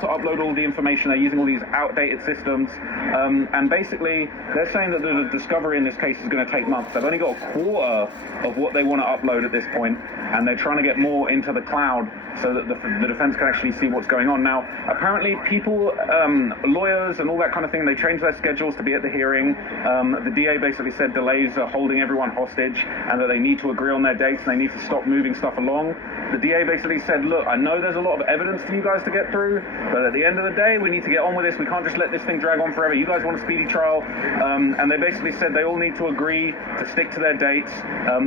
to upload all the information. They're using all these outdated systems, and basically they're saying that the discovery in this case is going to take months. They've only got a quarter of what they want to upload at this point, and they're trying to get more into the cloud so that the defense can actually see what's going on. Now, apparently people, lawyers and all that kind of thing, they changed their schedules to be at the hearing. The DA basically said delays are holding everyone hostage and that they need to agree on their dates and they need to stop moving stuff along. The DA basically said, look, I know there's a lot of evidence for you guys to get through, but at the end of the day, we need to get on with this. We can't just let this thing drag on forever. You guys want a speedy trial. And they basically said they all need to agree to stick to their dates.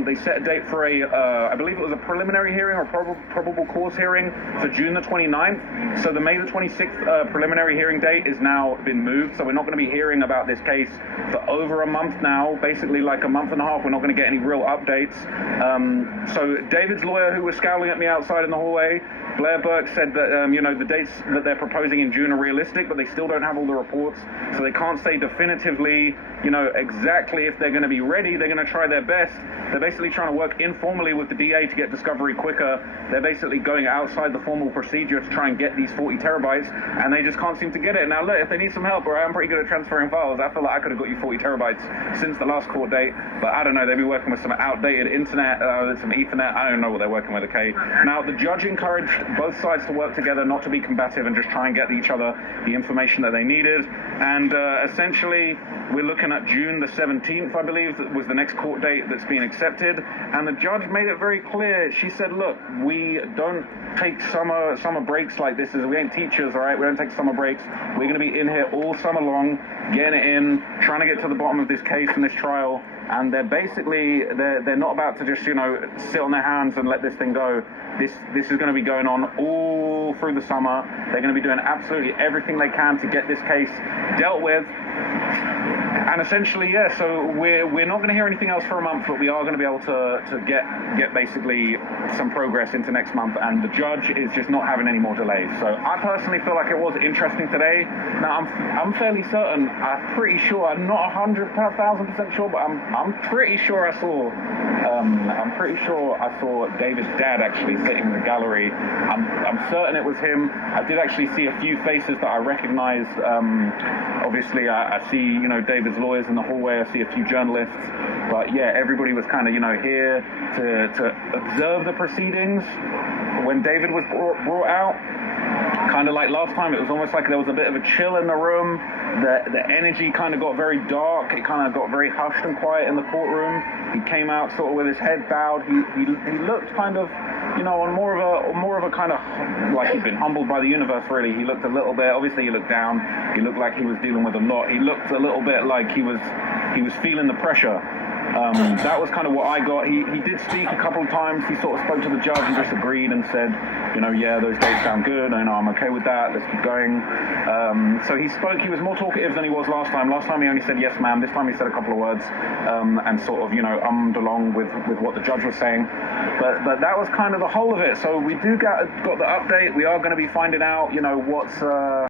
They set a date for I believe it was a preliminary hearing or probable cause hearing for June the 29th. So the May the 26th preliminary hearing date is now been moved. So we're not going to be hearing about this case for over a month now, basically like a month and a half. We're not going to get any real updates. So David's lawyer, who was scowling at me outside in the hallway, Blair Burke, said that, the dates that they're proposing in June are realistic, but they still don't have all the reports, so they can't say definitively, exactly if they're going to be ready. They're going to try their best. They're basically trying to work informally with the DA to get discovery quicker. They're basically going outside the formal procedure to try and get these 40 terabytes, and they just can't seem to get it. Now, look, if they need some help, I'm pretty good at transferring files. I feel like I could have got you 40 terabytes since the last court date, but I don't know. They'd be working with some outdated internet, some Ethernet. I don't know what they're working with, okay? Now, the judge encouraged both sides to work together, not to be combative, and just try and get each other the information that they needed. And essentially, we're looking at June the 17th, I believe, that was the next court date that's been accepted. And the judge made it very clear. She said, look, we don't take summer breaks like this. We ain't teachers, all right? We don't take summer breaks. We're going to be in here all summer long, getting it in, trying to get to the bottom of this case and this trial. And they're basically, they're not about to just, sit on their hands and let this thing go. This is going to be going on all through the summer. They're going to be doing absolutely everything they can to get this case dealt with. And essentially, yeah, so we're not going to hear anything else for a month, but we are going to be able to get basically some progress into next month, and the judge is just not having any more delays. So I personally feel like it was interesting today. Now, I'm fairly certain, I'm pretty sure, I'm not 1,000% sure, but I'm pretty sure I saw David's dad actually sitting in the gallery. I'm certain it was him. I did actually see a few faces that I recognized. Obviously, I see, David's lawyers in the hallway. I see a few journalists. But yeah, everybody was kind of, here to observe the proceedings. When David was brought out, kind of like last time, it was almost like there was a bit of a chill in the room. The energy kind of got very dark. It kind of got very hushed and quiet in the courtroom. He came out sort of with his head bowed. He looked kind of, on more of a kind of like he'd been humbled by the universe, really. He looked a little bit, obviously he looked down. He looked like he was dealing with a lot. He looked a little bit like he was feeling the pressure. That was kind of what I got. He did speak a couple of times. He sort of spoke to the judge and just agreed and said, yeah, those dates sound good. I'm okay with that. Let's keep going. So he spoke. He was more talkative than he was last time. Last time he only said, yes, ma'am. This time he said a couple of words and sort of, ummed along with what the judge was saying. But that was kind of the whole of it. So we got the update. We are going to be finding out, what's...